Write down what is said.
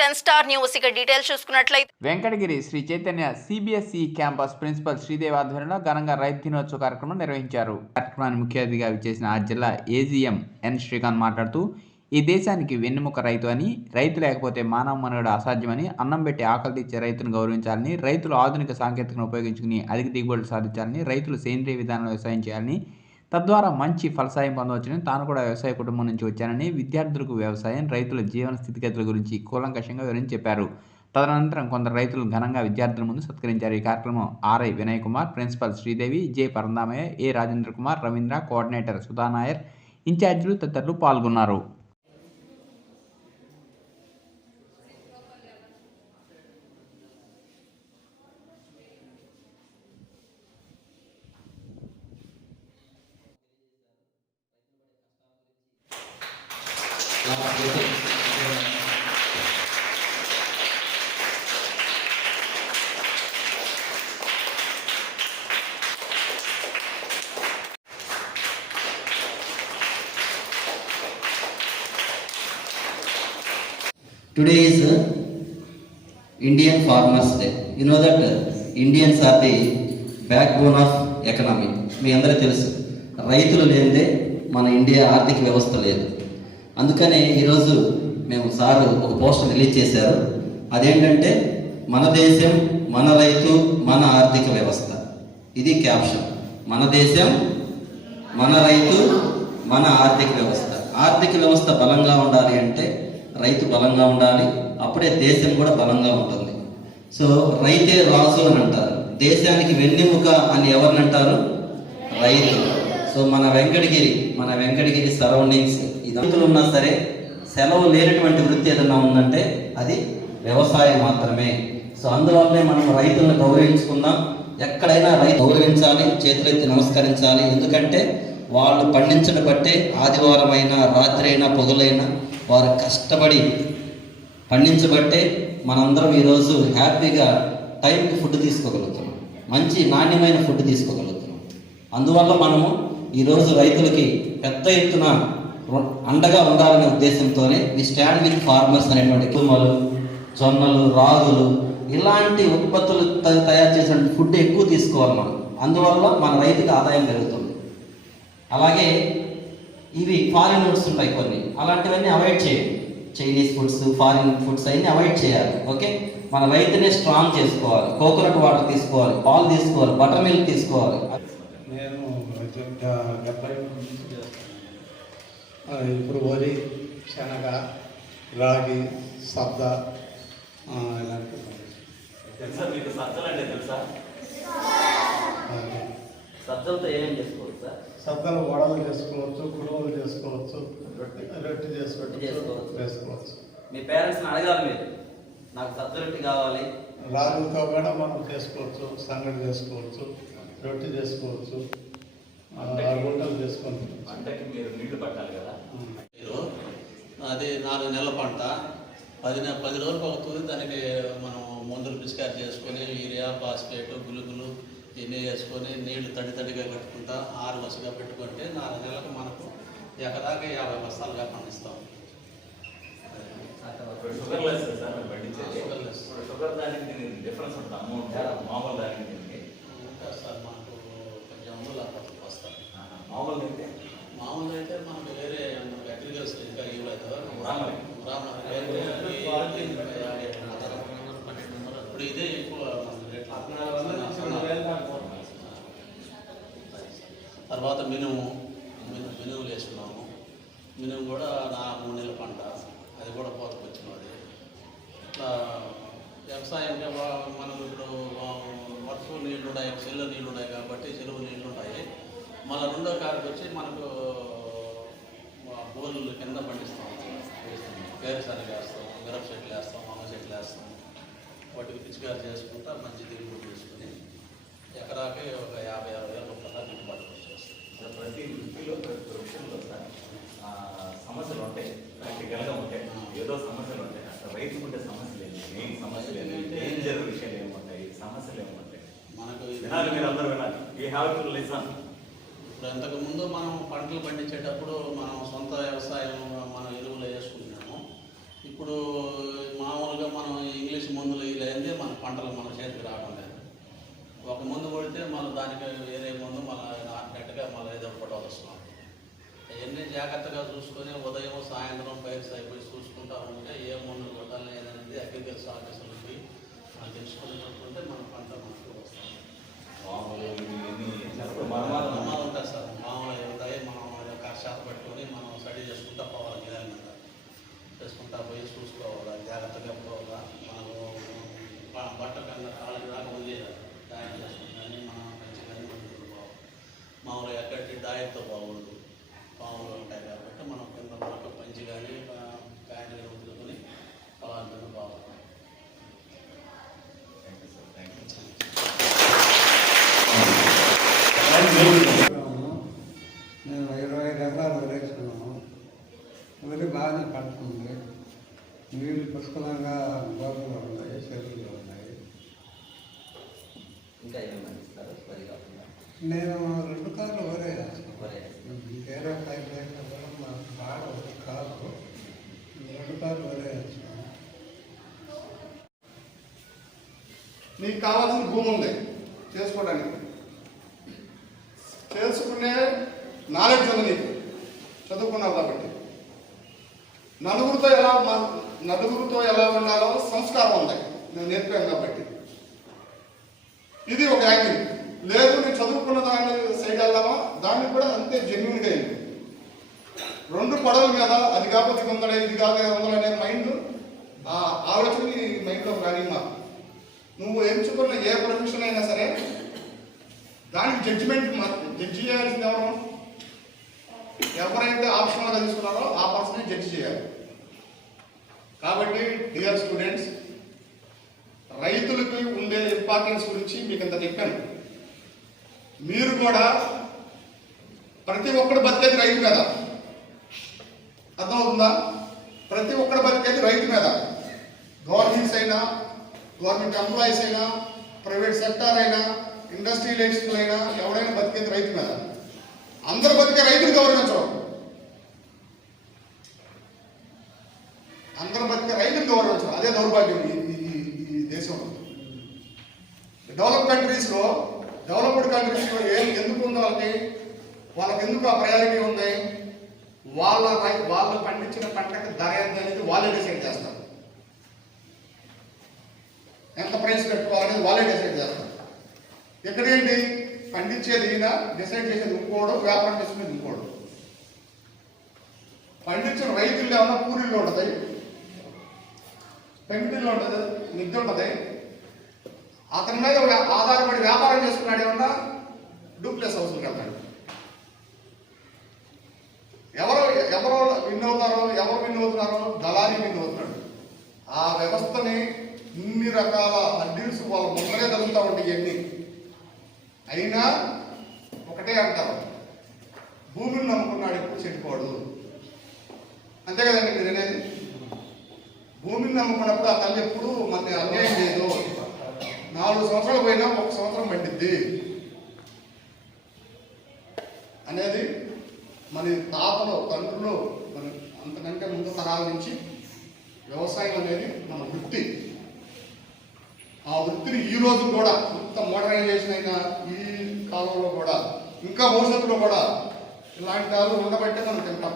10 Star news ఇక details చూసుకున్నట్లయితే Venkatagiri Sri Chaitanya CBSE campus principal Sridevi ఆధ్వర్యంలో ఘనంగా రైతు దినోత్సవ కార్యక్రమం నిర్వహించారు. కార్యక్రమానికి ముఖ్య అతిథిగా విచ్చేసిన ఆ జిల్లా ఏజీఎం ఎన్ శ్రీకాంత్ మాట్లాడుతూ, ఈ దేశానికి వెన్నెముక రైతు అని, రైతు లేకపోతే మానవ మనుగడ అసాధ్యమని, అన్నం పెట్టి ఆకలి తీర్చే రైతును గౌరవించాలని, రైతులు ఆధునిక సాంకేతికను ఉపయోగించుకుని అధిక దిగుబడులు సాధించాలని, రైతులు సేంద్రీయ విధానంలో వ్యవసాయం చేయాలని, తద్వారా మంచి ఫలసాయం పొందవచ్చని, తాను కూడా వ్యవసాయ కుటుంబం నుంచి వచ్చానని, విద్యార్థులకు వ్యవసాయం, రైతుల జీవన స్థితిగతుల గురించి కూలంకషంగా వివరించి చెప్పారు. తదనంతరం కొందరు రైతులు ఘనంగా విద్యార్థుల ముందు సత్కరించారు. ఈ కార్యక్రమం RI Vinay Kumar, principal Sridevi, J Parandhamayya, A Rajendra Kumar, Ravindra, coordinator Sudha Nair, ఇన్ఛార్జీలు తదితరులు పాల్గొన్నారు. Today is Indian Farmers Day. You know that Indians are the backbone of economy. మీ అందరికీ తెలుసు, రైతులు లేనిదే మన ఇండియా ఆర్థిక వ్యవస్థ లేదు. అందుకనే ఈరోజు మేము సార్ ఒక పోస్టర్ రిలీజ్ చేశారు. అదేంటంటే మన దేశం, మన రైతు, మన ఆర్థిక వ్యవస్థ. ఇది క్యాప్షన్. మన దేశం, మన రైతు, మన ఆర్థిక వ్యవస్థ. ఆర్థిక వ్యవస్థ బలంగా ఉండాలి అంటే రైతు బలంగా ఉండాలి, అప్పుడే దేశం కూడా బలంగా ఉంటుంది. సో రైతే రాజు అని అంటారు. దేశానికి వెన్నెముక అని ఎవరిని అంటారు? రైతు. సో మన వెంకటగిరి సరౌండింగ్స్ ఇదంతులు ఉన్నా సరే సెలవు లేనటువంటి వృత్తి ఏదన్నా ఉందంటే అది వ్యవసాయం మాత్రమే. సో అందువల్లనే మనం రైతులను గౌరవించుకుందాం. ఎక్కడైనా రైతు గౌరవించాలి, చేతులెత్తి నమస్కరించాలి. ఎందుకంటే వాళ్ళు పండించడం బట్టే ఆదివారం అయినా, రాత్రి అయినా, పొగలైనా వారు కష్టపడి పండించబట్టే మనందరం ఈరోజు హ్యాపీగా టైంకి ఫుడ్ తీసుకోగలుగుతున్నాం, మంచి నాణ్యమైన ఫుడ్ తీసుకోగలుగుతున్నాం. అందువల్ల మనము ఈరోజు రైతులకి పెద్ద ఎత్తున అండగా ఉండాలనే ఉద్దేశంతోనే వి స్టాండ్ విత్ ఫార్మర్స్ అనేటువంటి కుమలు, జొన్నలు, రాగులు ఇలాంటి ఉత్పత్తులు తయారు చేసిన ఫుడ్ ఎక్కువ తీసుకోవాలి మనం. అందువల్ల మన రైతుకి ఆదాయం పెరుగుతుంది. అలాగే ఇవి ఫారిన్ ఫుడ్స్ ఉంటాయి కొన్ని, అలాంటివన్నీ అవాయిడ్ చేయండి. చైనీస్ ఫుడ్స్, ఫారిన్ ఫుడ్స్ అవన్నీ అవాయిడ్ చేయాలి. ఓకే, మన రైతుని స్ట్రాంగ్ చేసుకోవాలి. కోకోనట్ వాటర్ తీసుకోవాలి, పాలు తీసుకోవాలి, బటర్ మిల్క్ తీసుకోవాలి. నేను ఇప్పుడు వరి, శనగ, రాగి, సబ్ద ఇలాంటి తెలుసా మీకు? సజ్జలు అంటే తెలుసా? సజ్జలతో ఏమేమి చేసుకోవచ్చు సార్? సబ్దలు వడలు చేసుకోవచ్చు, కుడువలు చేసుకోవచ్చు, రొట్టె చేసుకోవచ్చు. మీ పేరెంట్స్ని అడగాలి మీరు, నాకు సజ్జ రొట్టె కావాలి. రాగులతో కూడా మనం చేసుకోవచ్చు, సంగటి చేసుకోవచ్చు, రొట్టె చేసుకోవచ్చు, గుంటలు చేసుకోవచ్చు. పంటకి మీరు నీళ్లు పట్టాలి కదా. అది 4 నెలల పంట, 10 రోజులకు అవుతుంది. దానికి మనం మందులు పిచికారి చేసుకొని యూరియా, ఫాస్ఫేట్, గులుగులు ఇవన్నీ వేసుకొని నీళ్లు తడిగా కట్టుకుంటా 6 వరుసగా పెట్టుకుంటే 4 నెలలకు మనకు ఎకరాకి 50 బస్తాలుగా పండిస్తాం. షుగర్ లెస్ సార్ మీరు పండించేది. షుగర్ దానికి డిఫరెన్స్ ఉంటుంది, అమౌంట్ మామూలు దానికి సార్ మాకు కొంచెం అమూలు వస్తాం. మామూలు అయితే మనకు వేరే అగ్రికల్చర్ ఇంకా ఇవ్వలేదు. ఇప్పుడు ఇదే ఎక్కువ తర్వాత మినుములు వేసుకున్నాము. మినుము కూడా 3 నెలల పంట, అది కూడా పోతకొచ్చినది. ఇట్లా వ్యవసాయం మనకు ఇప్పుడు వర్షం నీళ్ళు ఉన్నాయి, చెరువు నీళ్ళు ఉన్నాయి కాబట్టి చెరువు నీళ్ళు ఉంటాయి. మళ్ళీ రెండో కాడికి వచ్చి మనకు బోర్లు కింద పండిస్తాం. వేరుశనగ వేస్తాం, మిరప చెట్లు వేస్తాం, వంగ చెట్లు వేస్తాం. వాటికి పిచికారి చేసుకుంటా మంచి దిగుబడి తీసుకుని ఎకరాకి ఒక 50-60 వేల రూపాయల దిగుబడి వచ్చేస్తాం. ప్రతి వృత్తిలో, ప్రతి ప్రొఫెషన్లో సార్ సమస్యలు ఉంటాయి, ప్రాక్టికల్గా ఉంటాయి, ఏదో సమస్యలు ఉంటాయి. అసలు రైతుకు ఉంటే సమస్యలు ఏంటి, మెయిన్ సమస్యలు ఏంటి, డేంజర్ విషయాలు ఏముంటాయి, సమస్యలు ఏముంటాయి మనకు వినాలి. మీరు అందరూ వినాలి. You have to listen. ఇప్పుడు అంతకుముందు మనం పంటలు పండించేటప్పుడు మనం సొంత వ్యవసాయం మనం ఎరువులు వేసుకుంటున్నాము. ఇప్పుడు మామూలుగా మనం ఇంగ్లీష్ మందులు లేనిదే మన పంటలు మన చేతికి రావడం లేదు. ఒక మందు కొడితే మళ్ళీ దానికి వేరే మందు మళ్ళీ నాటినట్టుగా మళ్ళీ ఏదో కొట్టాల్సి వస్తున్నాం. అవన్నీ జాగ్రత్తగా చూసుకొని ఉదయం సాయంత్రం పైర్స్ అయిపోయి చూసుకుంటా ఉంటే ఏ మందు కొట్టాలి అనేది అగ్రికల్చర్ ఆఫీసర్లకి మనం తెలుసుకునేటట్టుంటే మన పంట మనకు వస్తుంది. ప్రమాదం ఉంటుంది సార్. మామూలు ఉంటాయి. మనం కష్టాలు పెట్టుకొని మనం స్టడీ చేసుకుంటా పోవాలి. గిదాన్ని చేసుకుంటా పోయి చూసుకోవాలి. జాగ్రత్తగా పోవాలా. మనము బట్ట కన్నా కాళ్ళకి దాకా వదిలేదు డయట్ చేసుకుంటాని మనం మంచిగా పోవాలి. మామూలుగా ఎక్కడికి డయట్తో బాగుండదు. పాములు ఉంటాయి కాబట్టి మనం కింద మనకు పంచి కానీ ప్యాంట్ కానీ వదులుకొని పొలాల మీద బాగుంది. నేను 25 ఎకరాలు వదిలేసుకున్నాను. వదిలి బాగానే పడుతుంది. నీళ్ళు పుష్కలంగా గోపులు ఉన్నాయి, చెరువులు ఉన్నాయి. ఇంకా ఏమి పండిస్తారు వరి కాకుండా? నేను 2 కార్లు వరే వేస్తాను. వేరే పైపు లేకుండా కూడా మాకు బాగా కాదు. 2 కార్లు వరే వేస్తాను. నీకు కావాల్సిన భూమి ఉంది చేసుకోవడానికి, చేసుకునే నాలెడ్జ్ ఉంది నీకు, చదువుకున్నావు కాబట్టి. నలుగురితో ఎలా ఉండాలో సంస్కారం ఉంది, నేను నేర్పాను కాబట్టి. ఇది ఒక యాంగిల్. లేదు నేను చదువుకున్న దాన్ని సైడ్ వెళ్దామా, దాన్ని కూడా అంతే జెన్యున్గా అయింది. 2 పడవల మీద అది కాకపోతే ఉందలే ఇది కాదు ఉందలనే మైండ్ ఆలోచన నీ మైండ్లో కానీ నువ్వు ఎంచుకున్న ఏ ప్రొఫెషన్ అయినా సరే దానికి జడ్జి చేయాల్సింది ఎవరు? ఎవరైతే ఆప్షనల్గా తీసుకున్నారో ఆ పర్సనే జడ్జి చేయాలి. కాబట్టి డియర్ స్టూడెంట్స్, రైతులకి ఉండే ఇంపార్టెన్స్ గురించి మీకు ఇంత చెప్పాను. మీరు కూడా ప్రతి ఒక్కడు బతికేది రైతు మీద, అర్థమవుతుందా? ప్రతి ఒక్కడు బతికేది రైతు మీద. గవర్నమెంట్స్ అయినా, గవర్నమెంట్ ఎంప్లాయీస్ అయినా, ప్రైవేట్ సెక్టార్ అయినా, ఇండస్ట్రియలిస్టులు అయినా, ఎవరైనా బతికేది రైతు మీద. అందరూ బతికే రైతులు గౌరవించరు. అందరూ బతికే రైతులు గౌరవించరు. అదే దౌర్భాగ్యం ఈ దేశంలో. డెవలప్డ్ కంట్రీస్లో ఎందుకు ఉంది వాళ్ళకి ఎందుకు ఆ ప్రయారిటీ ఉంది? వాళ్ళు పండించిన పంటకి ధర ఎంత అనేది వాళ్ళే డిసైడ్ చేస్తారు. ఎంత ప్రైస్ పెట్టుకోవాలనేది వాళ్ళే డిసైడ్ చేస్తారు. ఎక్కడేంటి పండించేది ఈయన, డిసైడ్ చేసేది ఇంకోడు, వ్యాపారం చేసుకునేది ఇంకోడు. పండించిన రైతుల్లో ఏమన్నా పూరిల్లో ఉంటుంది, పెంకుటిల్లో ఉంటుంది, మిద్దె ఉంటుంది. అతని మీద ఆధారపడి వ్యాపారం చేసుకున్నాడు ఏమన్నా డూప్లెస్ హౌస్కి వెళ్తాడు. ఎవరు విన్ అవుతున్నారో దళారీ విన్ అవుతున్నాడు. ఆ వ్యవస్థని ఇన్ని రకాల అడ్డీల్స్ వాళ్ళ ముందరే జరుగుతూ ఉంటాయి. ఇవన్నీ అయినా ఒకటే అంటారు, భూమిని నమ్ముకున్నాడు ఎప్పుడు చెడిపోడు. అంతే కదండి మీరు అనేది? భూమిని నమ్ముకున్నప్పుడు ఆ తల్లి ఎప్పుడు మన అన్యాయం చేయదు. 4 సంవత్సరాలు పోయినా 1 సంవత్సరం పండిద్ది అనేది మన తాతలు, తండ్రులు, మన అంతకంటే ముందు తరాల నుంచి వ్యవసాయం అనేది మన వృత్తి. ఆ వృత్తిని ఈ రోజు కూడా ఇంత మోడర్నైజేషన్ అయిన ఈ కాలంలో కూడా ఇంకా భవిష్యత్తులో కూడా ఇలాంటి వాళ్ళు ఉండబట్టే మనం తింటాం.